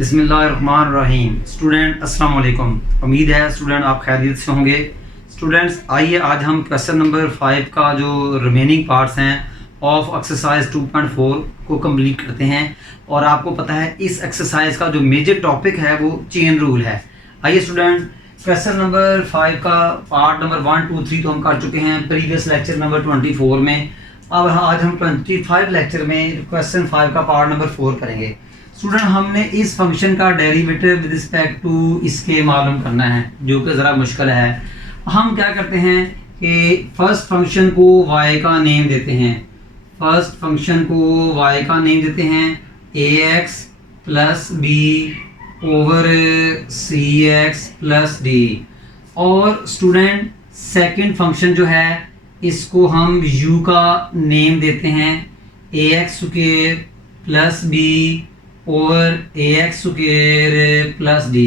बिस्मिल्लाहिर्रहमानिर्रहीम। स्टूडेंट अस्सलाम वालेकुम। उम्मीद है स्टूडेंट आप खैरियत से होंगे। स्टूडेंट्स आइए आज हम क्वेश्चन नंबर 5 का जो रिमेनिंग पार्ट्स हैं ऑफ एक्सरसाइज 2.4 को कंप्लीट करते हैं। और आपको पता है इस एक्सरसाइज का जो मेजर टॉपिक है वो चेन रूल है। आइए स्टूडेंट क्वेश्चन नंबर 5 का पार्ट नंबर 1, 2, 3 तो हम कर चुके हैं प्रीवियस लेक्चर नंबर 24 में। अब आज हम 25 लेक्चर में क्वेश्चन 5 का पार्ट नंबर 4 करेंगे। स्टूडेंट हमने इस फंक्शन का डेरिवेटिव विद रिस्पेक्ट टू इसके मालूम करना है, जो कि ज़रा मुश्किल है। हम क्या करते हैं कि फर्स्ट फंक्शन को y का नेम देते हैं। फर्स्ट फंक्शन को y का नेम देते हैं ax प्लस बी ओवर सी एक्स प्लस डी। और स्टूडेंट सेकंड फंक्शन जो है इसको हम u का नेम देते हैं ax square plus B over ax square plus D.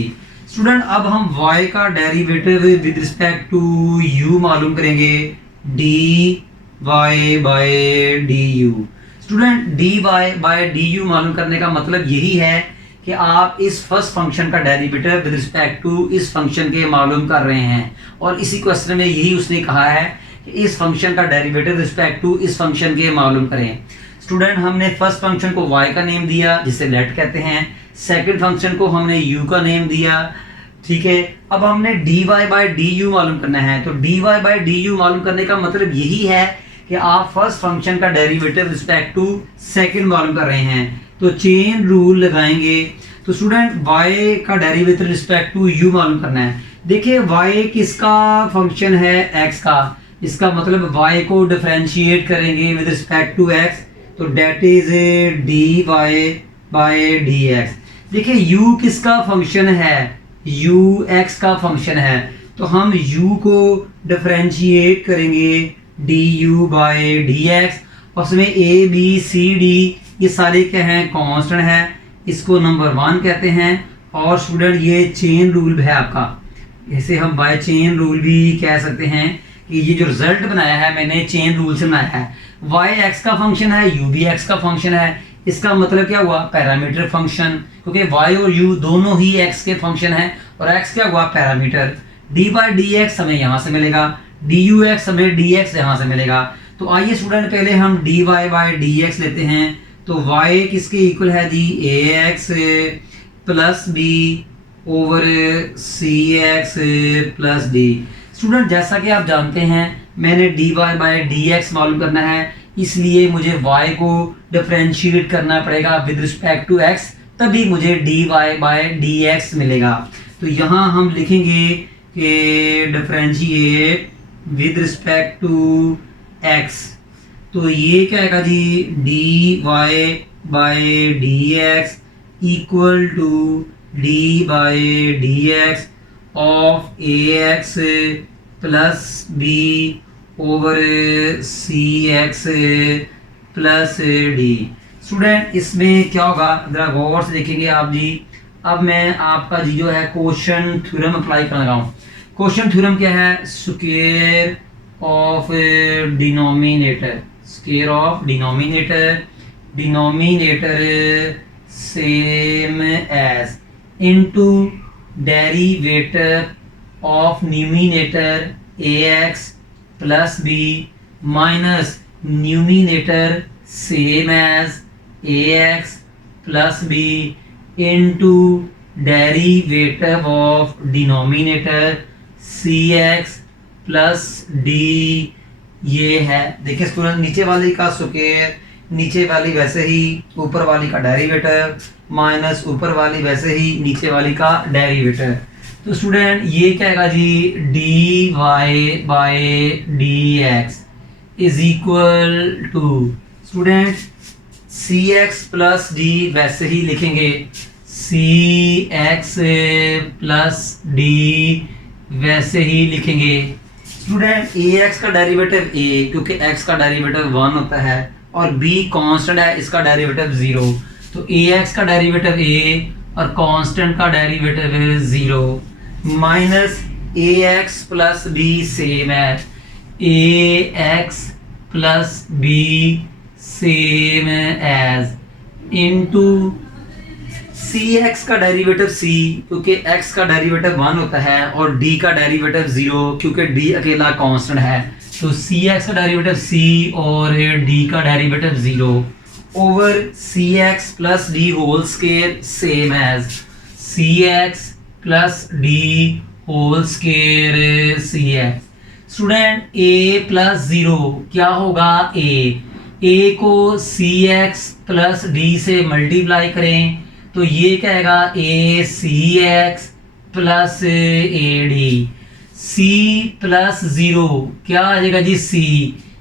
Student अब हम y का derivative with respect to u मालूम करेंगे dy by du। Student dy by du मालूम करने का मतलब यही है कि आप इस फर्स्ट फंक्शन का डेरिवेटिव विद रिस्पेक्ट टू इस फंक्शन के मालूम कर रहे हैं। और इसी क्वेश्चन में यही उसने कहा है कि इस फंक्शन का डेरिवेटिव रिस्पेक्ट टू इस फंक्शन के मालूम करें। स्टूडेंट हमने फर्स्ट फंक्शन को y का नेम दिया जिसे लेट कहते हैं। सेकंड फंक्शन को हमने u का नेम दिया, ठीक है। अब हमने dy बाय du मालूम करना है। तो dy बाय du मालूम करने का मतलब यही है कि आप फर्स्ट फंक्शन का डेरिवेटिव रिस्पेक्ट टू सेकंड मालूम कर रहे हैं। तो चेन रूल लगाएंगे। तो स्टूडेंट y का डेरिवेटिव रिस्पेक्ट टू u मालूम करना है। देखिए y किसका फंक्शन है, x का। इसका मतलब y को डिफरेंशिएट करेंगे विद रिस्पेक्ट टू x, तो that is dy by dx। देखिए u किसका फंक्शन है, u x का फंक्शन है। तो हम u को डिफरेंशिएट करेंगे du बाय dx। उसमें a b c d ये सारे क्या हैं, कांस्टेंट है। इसको नंबर 1 कहते हैं। और स्टूडेंट ये चेन रूल है आपका, इसे हम बाय चेन रूल भी कह सकते हैं कि ये जो रिजल्ट बनाया है मैंने चेन रूल से बनाया है। y x का फंक्शन है, u भी x का फंक्शन है। इसका मतलब क्या हुआ, पैरामीटर फंक्शन, क्योंकि y और u दोनों ही x के फंक्शन हैं। और x क्या हुआ, पैरामीटर। d बाय dx हमें यहाँ से मिलेगा, dux हमें dx यहाँ से मिलेगा। तो आइए स्टूडेंट पहले हम dy बाय dx लेते हैं। तो y किसके इक्वल है जी, ax प्लस बी ओवर सी एक्स प्लस डी। स्टूडेंट जैसा कि आप जानते हैं मैंने dy बाय dx मालूम करना है, इसलिए मुझे y को डिफरेंशिएट करना पड़ेगा विद रिस्पेक्ट टू x, तभी मुझे dy बाय dx मिलेगा। तो यहाँ हम लिखेंगे कि differentiate with respect to x। तो ये क्या आएगा जी, dy by dx equal to d by dx of ax plus b over C x plus D. Student इसमें क्या होगा, जरा गौर से देखेंगे आप जी। अब मैं आपका जी जो है क्वेश्चन थ्योरम अप्लाई करना लगा हूँ। क्वेश्चन थ्योरम क्या है, square of denominator, square of denominator, denominator same as into derivative of numerator ax plus b minus numerator same as ax plus b into derivative of denominator cx plus d. ये है, देखिए student नीचे वाली का square, नीचे वाली वैसे ही ऊपर वाली का डेरिवेटिव, माइनस ऊपर वाली वैसे ही नीचे वाली का डेरिवेटिव। तो स्टूडेंट ये क्या आएगा जी, dy by dx is equal to student cx plus d वैसे ही लिखेंगे, cx प्लस d वैसे ही लिखेंगे। स्टूडेंट ax का डेरिवेटिव a, क्योंकि x का डेरिवेटिव 1 होता है और b कांस्टेंट है, इसका डेरिवेटिव 0। तो ax का डेरिवेटिव a और कांस्टेंट का derivative 0 minus ax plus b same है ax plus b same as into C X का डेरिवेटिव सी, क्योंकि एक्स का डेरिवेटिव 1 होता है, और डी का डेरिवेटिव 0, क्योंकि डी अकेला कांस्टेंट है। तो सी एक्स का डेरिवेटिव सी और डी का derivative 0 over C x plus D whole square same as C x plus D whole square C X. Student A plus 0 क्या होगा? ए को सी एक्स प्लस डी से मल्टीप्लाई करें तो ये कहेगा A C x plus A D. C plus 0 क्या आ जाएगा जी?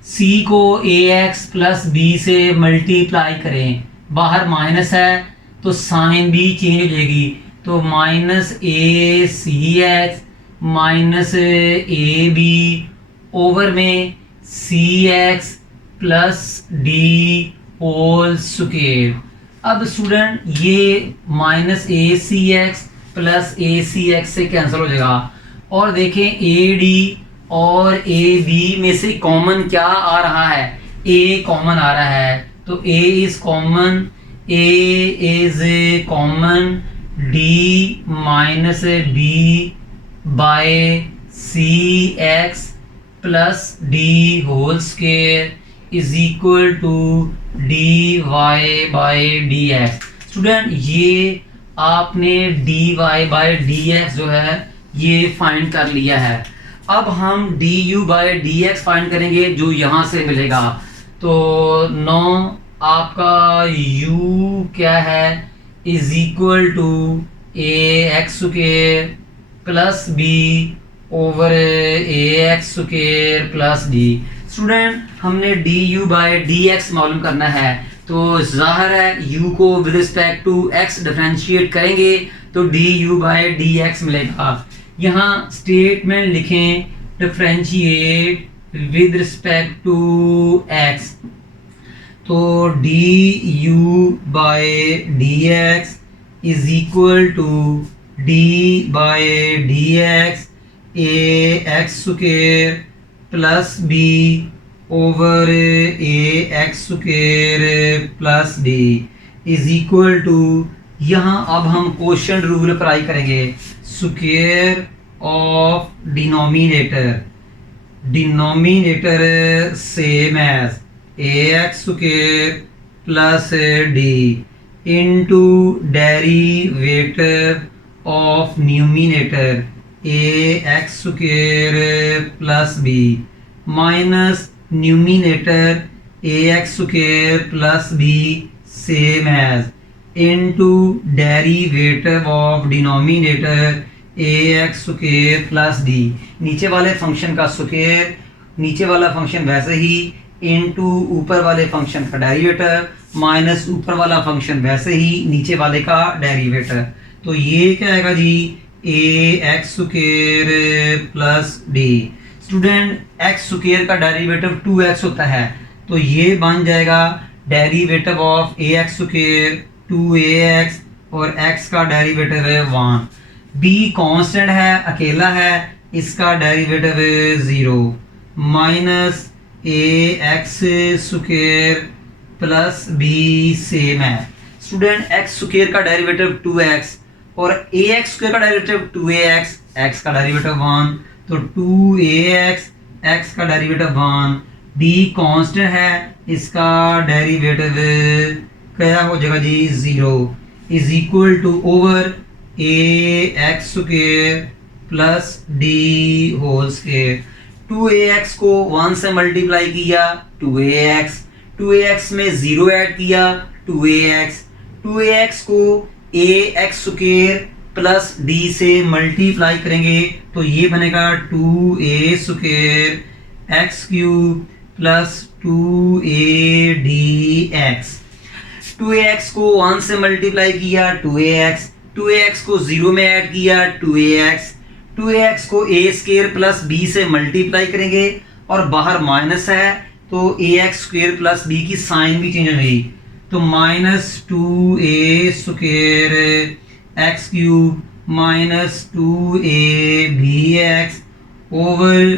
सी को ए एक्स प्लस बी से मल्टीप्लाई करें, बाहर माइनस है तो साइन भी चेंज हो जाएगी, तो minus A C X minus A B over में C x plus D whole square. अब स्टूडेंट ये minus A C x plus A C X से कैंसिल हो जाएगा, और देखें ए डी और ए बी में से कॉमन क्या आ रहा है? ए कॉमन आ रहा है, तो A is common, A is common, D minus B by C x plus D whole square is equal to D Y by D x. Student ये आपने D Y by D x जो है ये find कर लिया है। अब हम D you by D X find करेंगे जो यहाँ से मिलेगा। तो 9 आपका u क्या है is equal to A x square plus B over A x square plus D. Student हमने D you by D X मालूम करना है, तो जाहिर है u को with respect to x differentiate करेंगे तो D you by D X मिलेगा। यहाँ स्टेटमेंट लिखें differentiate with respect to x, तो D you by D x is equal to D by D X A x square plus B over A x square plus d is equal to, यहाँ अब हम question rule apply करेंगे, square of denominator same as a x square plus d into derivative of numerator a x square plus b minus numerator a x square plus b same as into derivative of denominator a x square plus d. नीचे वाले function का square, नीचे वाला function वैसे ही, into ऊपर वाले function का derivative minus ऊपर वाला फंक्शन वैसे ही नीचे वाले का डेरिवेटिव। तो ये क्या आएगा जी? A x square plus D. Student X square का डेरिवेटिव 2x होता है, तो ये बन जाएगा derivative of A x square 2ax और x का डेरिवेटिव है 1। b कांस्टेंट है, अकेला है, इसका डेरिवेटिव है 0 माइनस ए x square plus b same है। स्टूडेंट एक्स स्क्वायर का डेरिवेटिव 2x और ए एक्स स्क्वायर का डेरिवेटिव 2ax, x का डेरिवेटिव 1, तो 2ax, x का डेरिवेटिव 1, d कांस्टेंट है, इसका डेरिवेटिव क्या हो जाएगा जी? 0 is equal to over A x square plus D whole square. 2ax को 1 से मल्टीप्लाई किया 2ax, 2ax में 0 ऐड किया 2ax को A x square plus D से मल्टीप्लाई करेंगे तो ये बनेगा 2a square x cube plus 2a dx। 2ax को 1 से मल्टीप्लाई किया 2ax, 2ax को 0 में ऐड किया 2ax, 2ax को a स्क्वायर प्लस b से मल्टीप्लाई करेंगे और बाहर माइनस है तो ax स्क्वायर प्लस b की साइन भी चेंज हो गई, तो minus 2a square x cube minus 2a bx over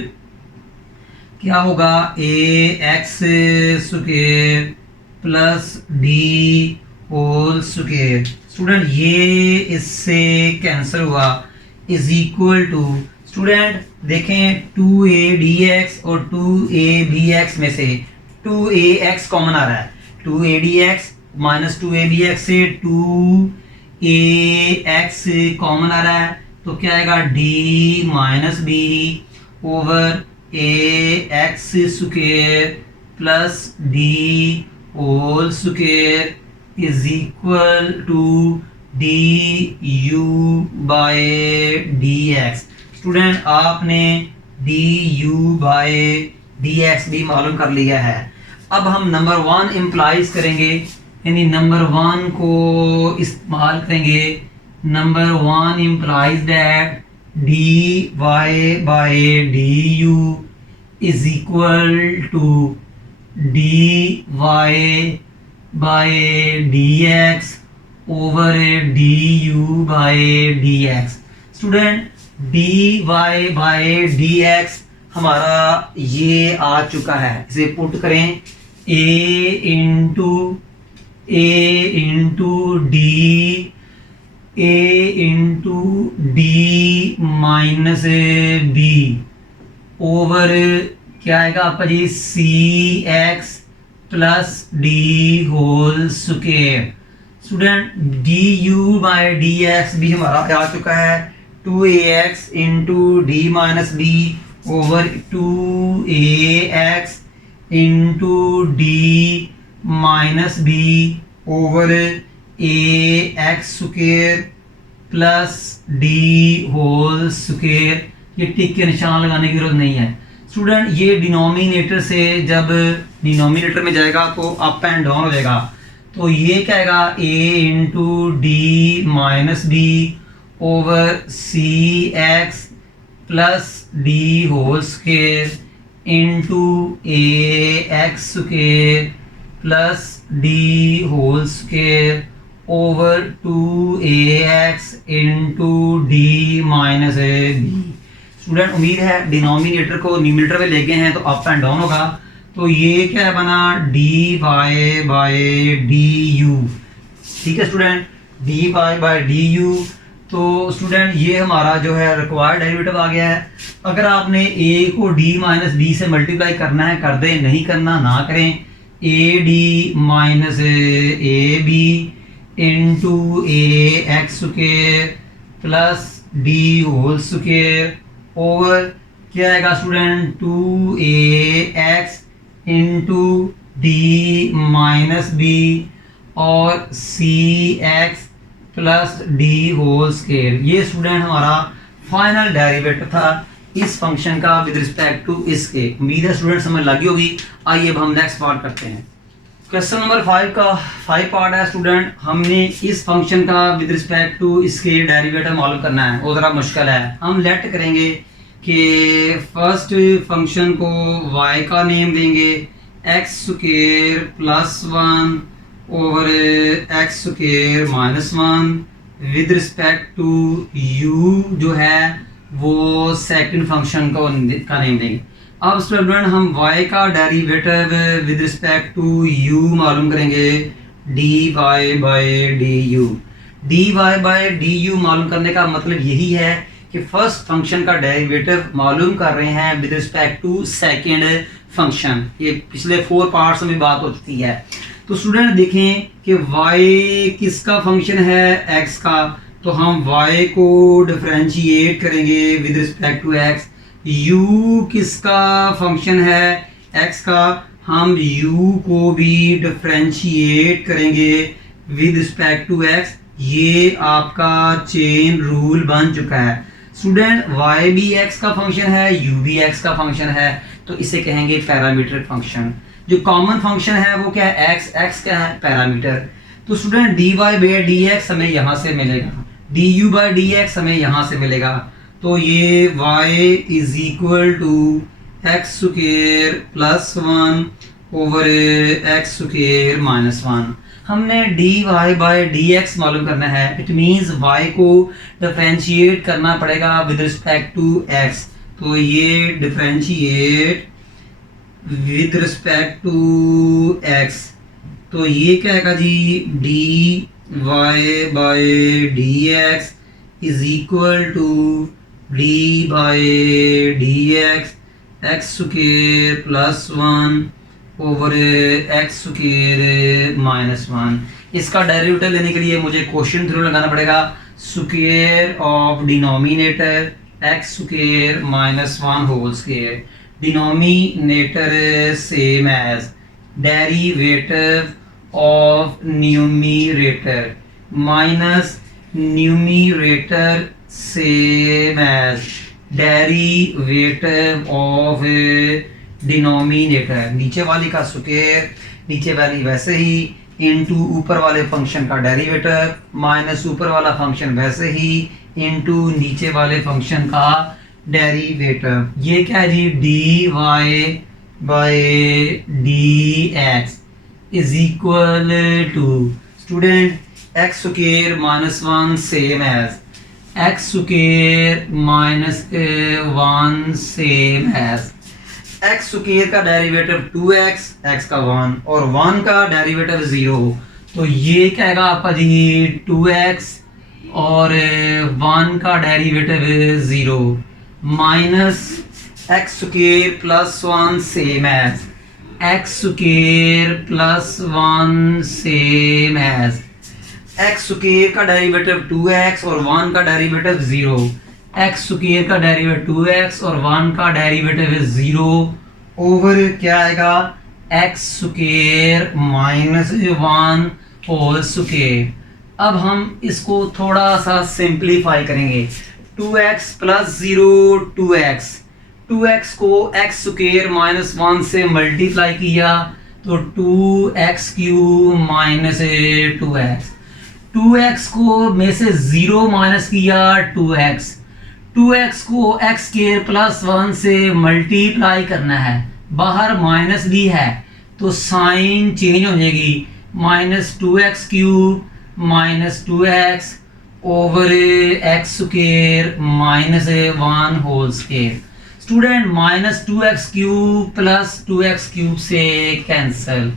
क्या होगा a x square plus d whole square. Student ये इससे कैंसिल हुआ, इज इक्वल टू, स्टूडेंट देखें 2a और 2a में से 2ax कॉमन आ रहा है, 2a माइनस 2a से 2ax कॉमन आ रहा है, तो क्या आएगा d minus B over ax square plus d whole square is equal to du by dx। Student आपने du बाय dx भी मालूम कर लिया है। अब हम नंबर 1 इम्प्लाइज करेंगे, यानी नंबर 1 को इस्तेमाल करेंगे। Number 1 implies that dy by du is equal to dy by dx over du by dx। Student dy by dx हमारा ये आ चुका है, इसे पुट करें a into D minus B over क्या आएगा आपका जी C x plus D whole square. Student D you by D x भी हमारा आ चुका है, 2ax into D minus B over 2ax into D minus B over ax square plus D whole square. ये टिक के निशान लगाने की जरूरत नहीं है। स्टूडेंट ये डिनोमिनेटर से जब डिनोमिनेटर में जाएगा तो अप एंड डाउन हो जाएगा, तो ये क्या आएगा a into D minus B over C x plus D whole square into A x square plus D whole square over 2ax into D minus b. Student उम्मीद है डिनोमिनेटर को numerator में ले गए हैं तो अप एंड डाउन होगा, तो ये क्या बना dy बाय डी यू। ठीक है student, dy by d u. तो स्टूडेंट ये हमारा जो है रिक्वायर्ड डेरिवेटिव आ गया है। अगर आपने a को d माइनस बी से मल्टीप्लाई करना है कर दें, नहीं करना ना करें। ad minus A B into A x square plus D whole square over क्या आएगा student 2ax into D minus B और C x plus D whole square. ये स्टूडेंट हमारा फाइनल डेरिवेटिव था इस फंक्शन का विद रिस्पेक्ट टू इसके। उम्मीद है स्टूडेंट समझ लगी होगी। आइए अब हम नेक्स्ट पार्ट करते हैं। क्वेश्चन नंबर 5 का 5 पार्ट है स्टूडेंट। हमने इस फंक्शन का विद रिस्पेक्ट टू इसके डेरिवेटिव मालूम करना है, वो ज़रा मुश्किल है। हम लेट करेंगे कि फर्स्ट फंक्शन को y का नेम देंगे x square plus 1 over x square minus 1 with respect to u जो है वो सेकंड फंक्शन का नेम देंगे। अब स्टूडेंट हम y का derivative with respect to u मालूम करेंगे dy by dy by du मालूम करने का मतलब यही है कि फर्स्ट फंक्शन का डेरिवेटिव मालूम कर रहे हैं with respect to second function. ये पिछले 4 पार्ट्स में बात हो चुकी है। तो स्टूडेंट देखें कि y किसका फंक्शन है x का, तो हम y को डिफरेंशिएट करेंगे with respect to x। u किसका फंक्शन है x का, हम u को भी डिफरेंशिएट करेंगे विद रिस्पेक्ट टू x। ये आपका चेन रूल बन चुका है। स्टूडेंट y भी x का फंक्शन है, u भी x का फंक्शन है, तो इसे कहेंगे पैरामीट्रिक फंक्शन। जो कॉमन फंक्शन है वो क्या है x क्या है पैरामीटर। तो स्टूडेंट dy बाय dx हमें यहाँ से मिलेगा, du बाय dx हमें यहाँ से मिलेगा। तो ये y is equal to X square plus 1 over x square minus 1। हमने dy बाय dx मालूम करना है। इट मींस y को डिफरेंशिएट करना पड़ेगा विद रिस्पेक्ट टू x। तो ये differentiate with respect to x, तो ये क्या आएगा जी, D Y by D x is equal to D by D X square plus 1 over x square minus 1। इसका डेरिवेटिव लेने के लिए मुझे क्वोशिएंट थ्योरम लगाना पड़ेगा। Square of denominator x square minus 1 whole square, denominator same as derivative of numerator minus numerator same as derivative of denominator. नीचे वाली का स्क्वायर, नीचे वाली वैसे ही, इनटू ऊपर वाले फंक्शन का डेरिवेटिव माइनस ऊपर वाला फंक्शन वैसे ही इनटू नीचे वाले फंक्शन का डेरिवेटिव। ये क्या है जी, D Y by D x is equal to student X square minus 1 same as x square minus 1 same as x square का डेरिवेटिव 2x, x का 1 और 1 का डेरिवेटिव 0। तो ये क्या आएगा आपका जी 2x और 1 का derivative 0 minus x square plus 1 same as x square plus 1 same as x square का डेरिवेटिव 2x और 1 का डेरिवेटिव 0, एक्स स्क्वायर का डेरिवेटिव 2x और 1 का डेरिवेटिव 0 ओवर क्या आएगा x square minus 1 whole square. अब हम इसको थोड़ा सा सिंप्लीफाई करेंगे। 2x प्लस 0 2x, 2x को x स्क्वायर माइनस 1 से मल्टीप्लाई किया तो 2x cube minus 2x, 2x को में से 0 माइनस किया 2x, 2x को x स्क्वायर प्लस 1 से मल्टीप्लाई करना है, बाहर माइनस भी है तो साइन चेंज हो जाएगी, minus 2x cube minus 2x over x square minus 1 whole square. Student minus 2x cube plus 2x cube से कैंसल,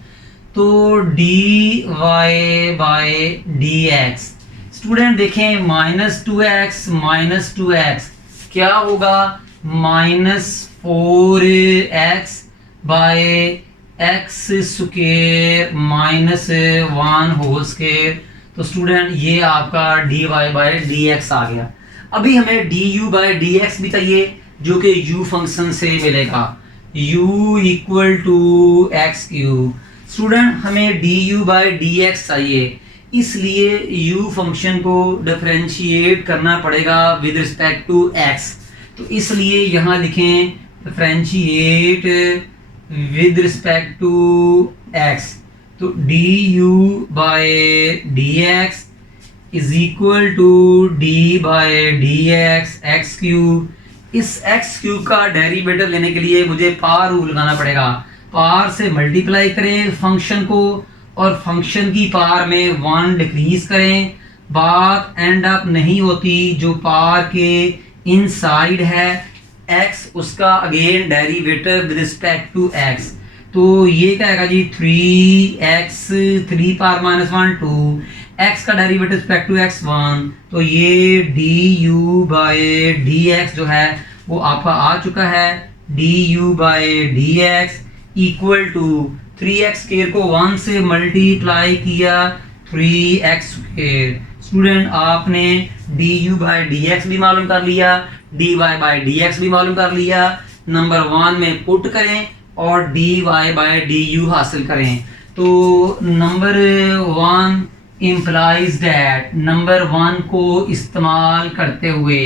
तो D Y by D x. Student देखें माइनस 2x क्या होगा, minus 4x by X square minus 1 whole square. तो student ये आपका D Y by D X आ गया। अभी हमें D you by D x भी चाहिए जो कि u फंक्शन से मिलेगा, u equal to X cube. Student हमें D you by D X चाहिए, इसलिए u फंक्शन को डिफरेंशिएट करना पड़ेगा विद रिस्पेक्ट टू x। तो इसलिए यहाँ लिखें differentiate with respect to x। तो D you by D x is equal to D by D x x cube. इस एक्स क्यूब का डेरिवेटिव लेने के लिए मुझे पावर रूल लगाना पड़ेगा। पावर से मल्टीप्लाई करें फंक्शन को और फंक्शन की पावर में 1 डिक्रीज करें, बात एंड अप नहीं होती। जो पावर के इनसाइड है x उसका again derivative with respect to x। तो ये क्या आएगा जी 3x 3 पावर माइनस 1 2, x का डेरिवेटिव रिस्पेक्ट टू x 1। तो ये d you by D x जो है वो आपका आ चुका है, d you by D x equal to 3x square को 1 से मल्टीप्लाई किया 3x स्क्वायर। स्टूडेंट आपने d you by D x भी मालूम कर लिया, D Y by D x भी मालूम कर लिया। नंबर 1 में पुट करें और d Y by d u हासिल करें। तो नंबर 1 इम्प्लाइज दैट नंबर 1 को इस्तेमाल करते हुए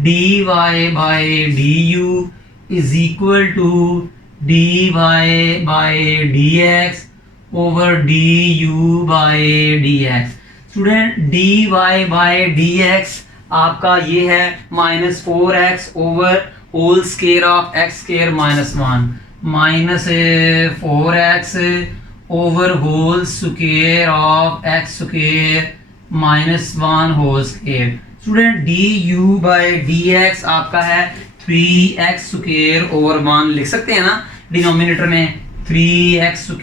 d Y by d u is equal to D Y by D x over d you by D x. Student d Y by D x आपका ये है minus 4x over whole square of x square minus 1, minus 4x over whole square of x square minus 1 whole square. Student D you by D x आपका है 3x square over 1, लिख सकते हैं ना denominator में 3x²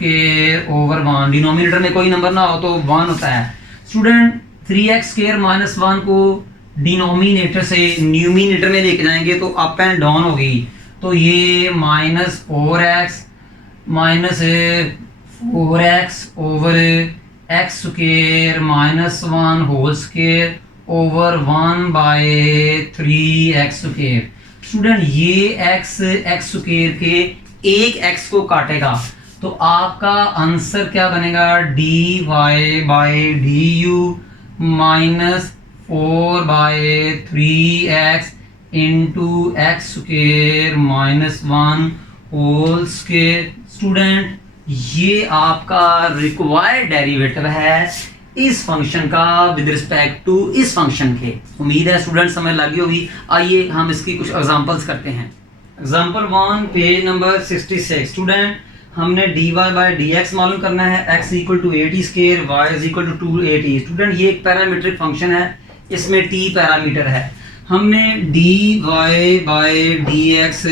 / 1, डिनोमिनेटर में कोई number ना हो तो 1 होता है स्टूडेंट। 3x² - 1 को डिनोमिनेटर से न्यूमिनेटर में लेके जाएंगे तो अप एंड डाउन होगी, तो ये -4x -4x/(x² - 1 whole square over 1/3x²। Student ये x² के एक x को काटेगा तो आपका आंसर क्या बनेगा, dy/du -4/3x × x² - 1 whole square. Student ये आपका रिक्वायर्ड डेरिवेटिव है इस फंक्शन का विद रिस्पेक्ट टू इस फंक्शन के। उम्मीद है स्टूडेंट समझ लगी होगी। आइए हम इसकी कुछ एग्जांपल्स करते हैं। Example 1 page number 66। स्टूडेंट हमने dy/dx मालूम करना है, x = 8t², y = 2at। Student ये एक पैरामीट्रिक फंक्शन है, इसमें t पैरामीटर है। हमने dy/dx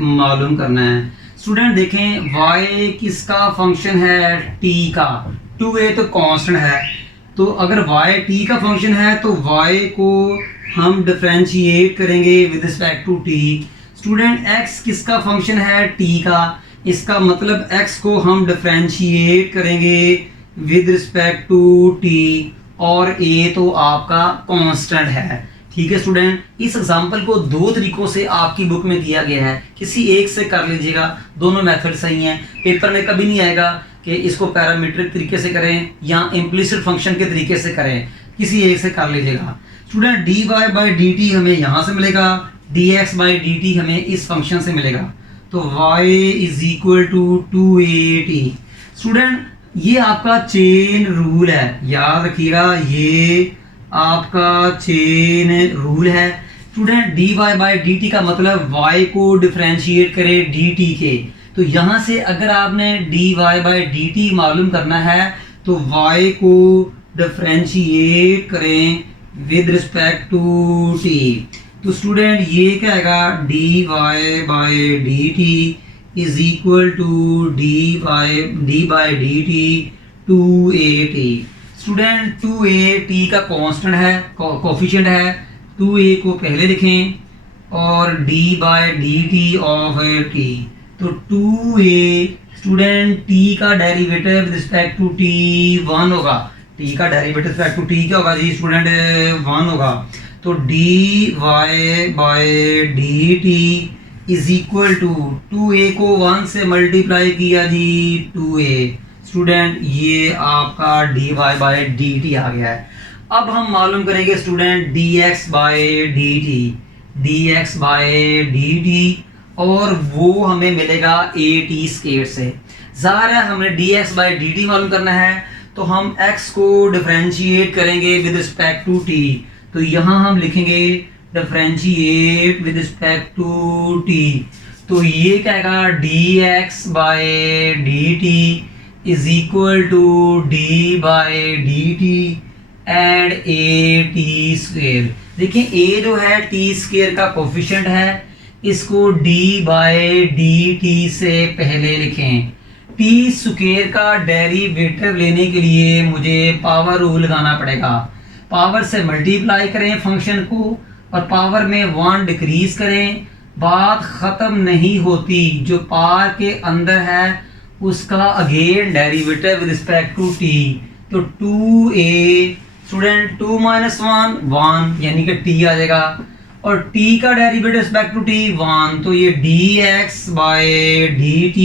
मालूम करना है। स्टूडेंट देखें y किसका फंक्शन है, t का, 2a तो कांस्टेंट है, तो अगर y t का फंक्शन है तो y को हम डिफरेंशिएट करेंगे with respect to t। Student x किसका फंक्शन है, t का, इसका मतलब x को हम डिफरेंशिएट करेंगे विद रिस्पेक्ट टू t, और a तो आपका कांस्टेंट है। ठीक है स्टूडेंट, इस एग्जांपल को दो तरीकों से आपकी बुक में दिया गया है, किसी एक से कर लीजिएगा, दोनों मेथड सही हैं। पेपर में कभी नहीं आएगा कि इसको पैरामीट्रिक तरीके से करें या इम्प्लिसिट फंक्शन के तरीके से करें, किसी एक से कर लीजिएगा। स्टूडेंट dy/dt हमें यहाँ से मिलेगा, dx/dt हमें इस फंक्शन से मिलेगा, तो y = 2at। स्टूडेंट ये आपका चेन रूल है, याद रखिएगा ये आपका चेन रूल है। स्टूडेंट dy/dt का मतलब y को डिफरेंशिएट करें dt के, तो यहाँ से अगर आपने dy/dt मालूम करना है तो y को डिफरेंशिएट करें विद रिस्पेक्ट टू t। तो स्टूडेंट ये क्या आएगा, dy/dt = d/dt 2at। Student 2a t का कांस्टेंट है, कोफिशिएंट है, 2a को पहले लिखें और d/dt ऑफ t, तो 2a स्टूडेंट t का derivative with respect to t 1 होगा, t का डेरिवेटिव रिस्पेक्ट टू t क्या होगा जी स्टूडेंट 1 होगा, तो dy/dt = 2a को 1 से मल्टीप्लाई किया जी 2a। स्टूडेंट ये आपका dy/dt आ गया है। अब हम मालूम करेंगे स्टूडेंट dx/dt, और वो हमें मिलेगा at² से। ज़ाहिर है हमने dx/dt मालूम करना है तो हम x को डिफरेंशिएट करेंगे विद रिस्पेक्ट टू t, तो यहाँ हम लिखेंगे differentiate with respect to t, तो ये क्या आएगा, dx/dt = d/dt एंड at²। देखिए a जो है t² का कोफिशिएंट है, इसको d/dt से पहले लिखें। t² का डेरिवेटिव लेने के लिए मुझे पावर रूल लगाना पड़ेगा, पावर से मल्टीप्लाई करें फंक्शन को और पावर में 1 डिक्रीज करें, बात ख़त्म नहीं होती, जो पावर के अंदर है उसका again derivative with respect to t, तो 2a स्टूडेंट 2 - 1 यानी कि t आ जाएगा, और t का डेरिवेटिव रिस्पेक्ट टू t 1, तो ये dx/dt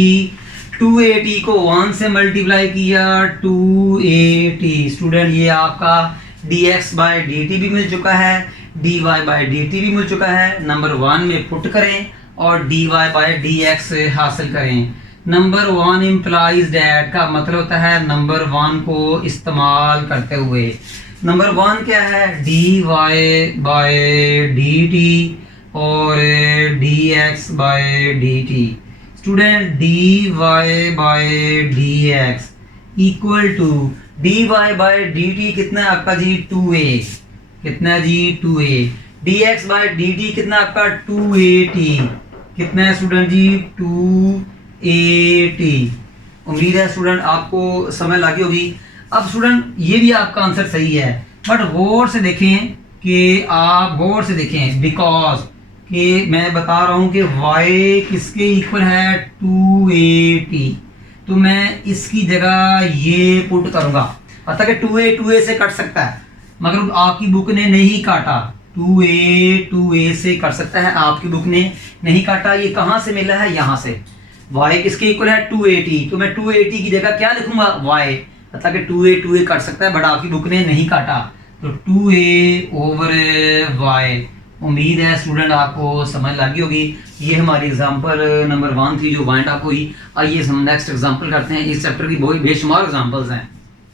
2at को 1 से मल्टीप्लाई किया 2at। स्टूडेंट ये आपका dx/dt भी मिल चुका है, dy/dt भी मिल चुका है, नंबर 1 में पुट करें और dy/dx हासिल करें। नंबर 1 इम्प्लाइज दैट का मतलब होता है नंबर 1 को इस्तेमाल करते हुए। नंबर 1 क्या है, dy/dt और dx/dt। स्टूडेंट dy/dx = dy/dt कितना है आपका जी 2a, कितना है जी 2a, dx/dt कितना आपका 2at, कितना है स्टूडेंट जी 2 ए टी। उम्मीद है स्टूडेंट आपको समझ लगी होगी। अब स्टूडेंट ये भी आपका आंसर सही है, बट गौर से देखें कि आप गौर से देखें, बिकॉज कि मैं बता रहा हूँ कि y किसके इक्वल है 2a t, तो मैं इसकी जगह ये पुट करूँगा। पता कि 2a से कट सकता है, मगर आपकी बुक ने नहीं काटा। 2a से कट सकता है, आपकी बुक ने नहीं काटा। ये कहाँ से मिला है? यहाँ से। y किसके इक्वल है 2a, तो मैं 2a की जगह क्या लिखूंगा? y। मतलब कि 2a कट सकता है, बट आपकी बुक ने नहीं काटा, तो 2a ओवर y। उम्मीद है स्टूडेंट आपको समझ लगी होगी। ये हमारी एग्जांपल नंबर 1 थी जो वाइंड अप हुई। आइए हम नेक्स्ट एग्जांपल करते हैं। इस चैप्टर की बहुत बेशुमार एग्जांपल्स हैं।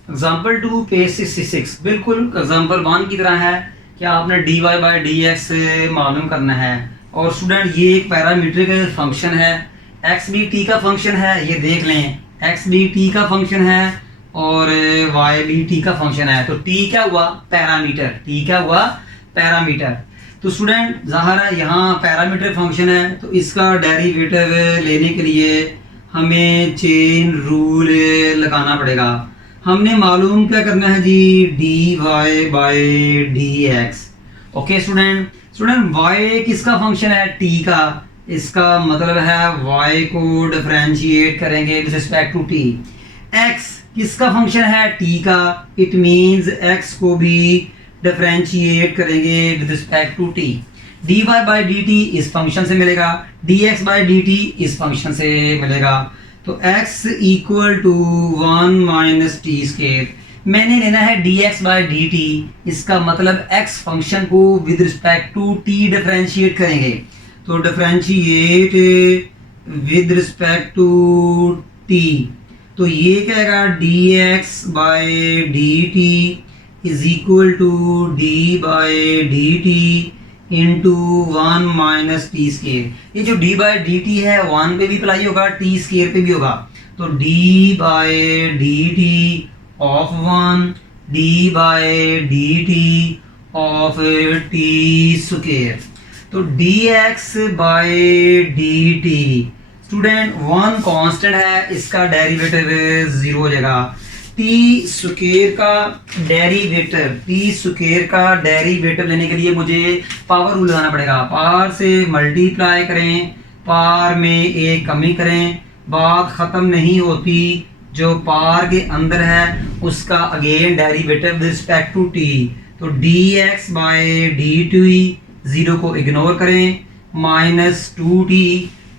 एग्जांपल 2 पेज 66 बिल्कुल एग्जांपल 1 की तरह है कि आपने dy बाई डी एक्स मालूम करना है। और स्टूडेंट ये एक पैरामीट्रिक फंक्शन है, x भी t का फंक्शन है, ये देख लें, x भी t का फंक्शन है और y भी t का फंक्शन है। तो t क्या हुआ? पैरामीटर। t क्या हुआ? पैरामीटर। तो स्टूडेंट ज़ाहिर है यहाँ पैरामीटर फंक्शन है, तो इसका डेरिवेटिव लेने के लिए हमें चेन रूल लगाना पड़ेगा। हमने मालूम क्या करना है जी? dy by D x. Okay student, y किसका फंक्शन है? t का। इसका मतलब है y को डिफरेंशिएट करेंगे with respect to t। x किसका फंक्शन है? t का। इट मींस x को भी डिफरेंशिएट करेंगे with respect to t। dy by D t इस फंक्शन से मिलेगा, dx बाई डी टी इस फंक्शन से मिलेगा। तो x equal to 1 minus t square. मैंने लेना है dx बाई डी टी, इसका मतलब x फंक्शन को with respect to t differentiate करेंगे। तो differentiate with respect to t, तो ये क्या आएगा? dx by D t is equal to D by D t into 1 minus t square. ये जो डी बाई डी टी है 1 पे भी अप्लाई होगा, टी स्केयर पे भी होगा। तो d by D t of 1 d by D t of t square. तो d x by D t student 1 constant है, इसका डेरिवेटिव 0 हो जाएगा। टी स्क्वायर का डेरिवेटिव लेने के लिए मुझे पावर रूल लगाना पड़ेगा। पावर से मल्टीप्लाई करें, पावर में एक कमी करें, बात ख़त्म नहीं होती। जो पावर के अंदर है उसका again derivative with respect to t. तो d x by D t 0 को इग्नोर करें, माइनस 2t,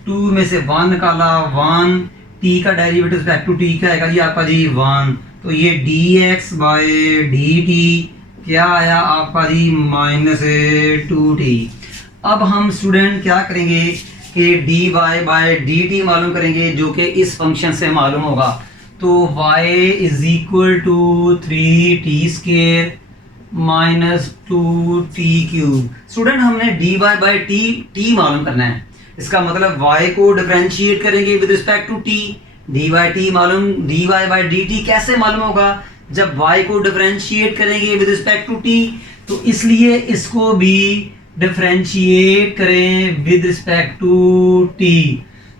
2 में से 1 निकाला 1, t का डेरिवेटिव रिस्पेक्ट टू t क्या आएगा जी? आपका जी 1। तो ये dx बाई डी टी क्या आया आपका जी? Minus 2t। अब हम स्टूडेंट क्या करेंगे कि dy बाई डी टी मालूम करेंगे, जो कि इस फंक्शन से मालूम होगा। तो y is equal to 3t square minus 2t cube. Student हमने dy बाई टी मालूम करना है, इसका मतलब y को डिफरेंशिएट करेंगे with respect to t। dy by D T कैसे मालूम होगा? जब y को डिफरेंशिएट करेंगे विद रिस्पेक्ट टू t, तो इसलिए इसको भी डिफरेंशिएट करें विद रिस्पेक्ट टू t।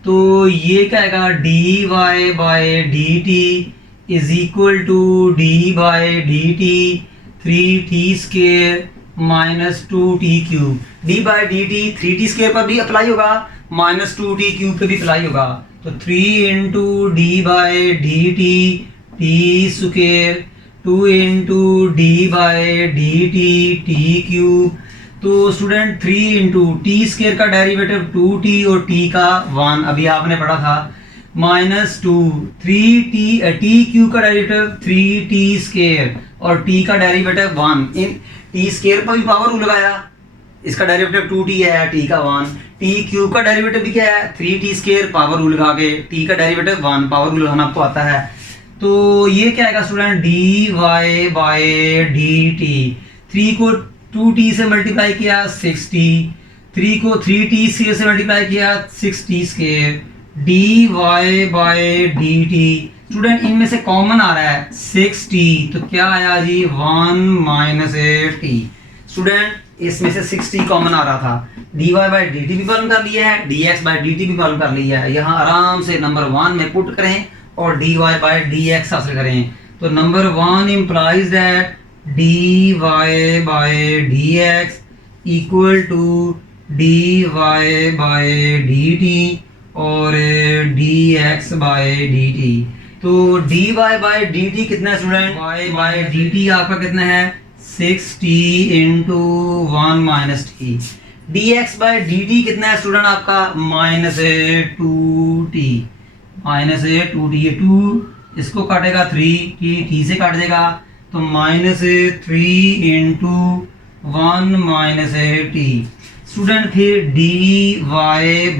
तो ये क्या आएगा? dy by D t is equal to D by D t 3t square minus 2t cube. D by D t 3t square पर भी अप्लाई होगा, माइनस 2t क्यूब पे भी अप्लाई होगा। तो 3 into D by D T square, 2 into D by D T cube. तो student 3 into T square का derivative 2t और t का 1 अभी आपने पढ़ा था, माइनस 2 टी क्यूब का डेरिवेटिव 3t स्केयर और t का डेरिवेटिव 1। इन t स्केयर पर भी पावर रूल लगाया, इसका डेरिवेटिव 2t है, t का 1। t क्यूब का डेरिवेटिव भी क्या है? 3t स्केयर, पावर रूल लगा के t का डेरिवेटिव 1, पावर रूल लगाना आपको आता है। तो ये क्या आएगा student? dy by D T. 3 को 2t से मल्टीप्लाई किया 6t, 3 को 3t स्केयर से मल्टीप्लाई किया 6t square, dy by D t. Student इनमें से कॉमन आ रहा है 6t, तो क्या आया जी? 1 माइनस t। स्टूडेंट इसमें से 60 कॉमन आ रहा था, dy बाई डी टी भी मालूम कर लिया है, dx बाई डी टी भी मालूम कर लिया है। यहाँ आराम से नंबर 1 में पुट करें और dy बाई dx हासिल करें। तो number 1 implies that dy by dx equal to dy by dt और dx बाई dt। तो dy बाई dt कितना है स्टूडेंट? y बाई dt आपका कितना है? 6t into 1 minus T. dx by dt कितना है स्टूडेंट आपका? -2t। -2t, ये 2 इसको काटेगा 3, t से काट देगा तो -3 इंटू 1 माइनस टी। स्टूडेंट फिर dy बाई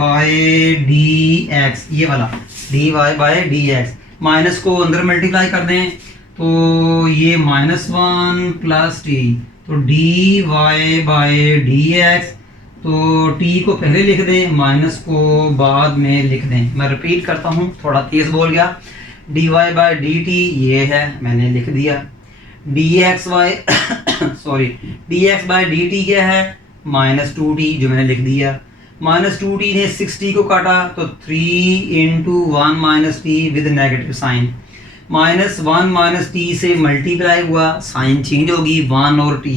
dx, ये वाला dy बाई dx, माइनस को अंदर मल्टीप्लाई कर दें तो ये -1 प्लस टी, तो dy बाई dx, तो t को पहले लिख दें, माइनस को बाद में लिख दें। मैं रिपीट करता हूँ, थोड़ा तेज बोल गया। dy बाई dt ये है, मैंने लिख दिया। dx बाई dt क्या है? -2t, जो मैंने लिख दिया। -2t ने 6t को काटा तो 3 into 1 minus t with negative sign. -1 minus t से मल्टीप्लाई हुआ, साइन चेंज होगी 1 और t,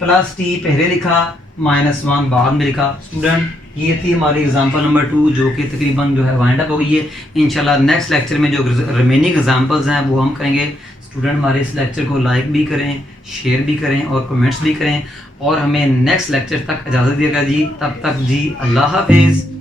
प्लस टी पहले लिखा, -1 बाद में लिखा। स्टूडेंट ये थी हमारी एग्जांपल नंबर 2, जो कि तकरीबन जो है वाइंड अप हो गई है। इंशाल्लाह नेक्स्ट लेक्चर में जो रिमेनिंग एग्जांपल्स हैं वो हम करेंगे। स्टूडेंट हमारे इस लेक्चर को लाइक भी करें, शेयर भी करें और कमेंट्स भी करें, और हमें नेक्स्ट लेक्चर तक इजाज़त दिएगा जी। तब तक जी अल्लाह हाफिज़।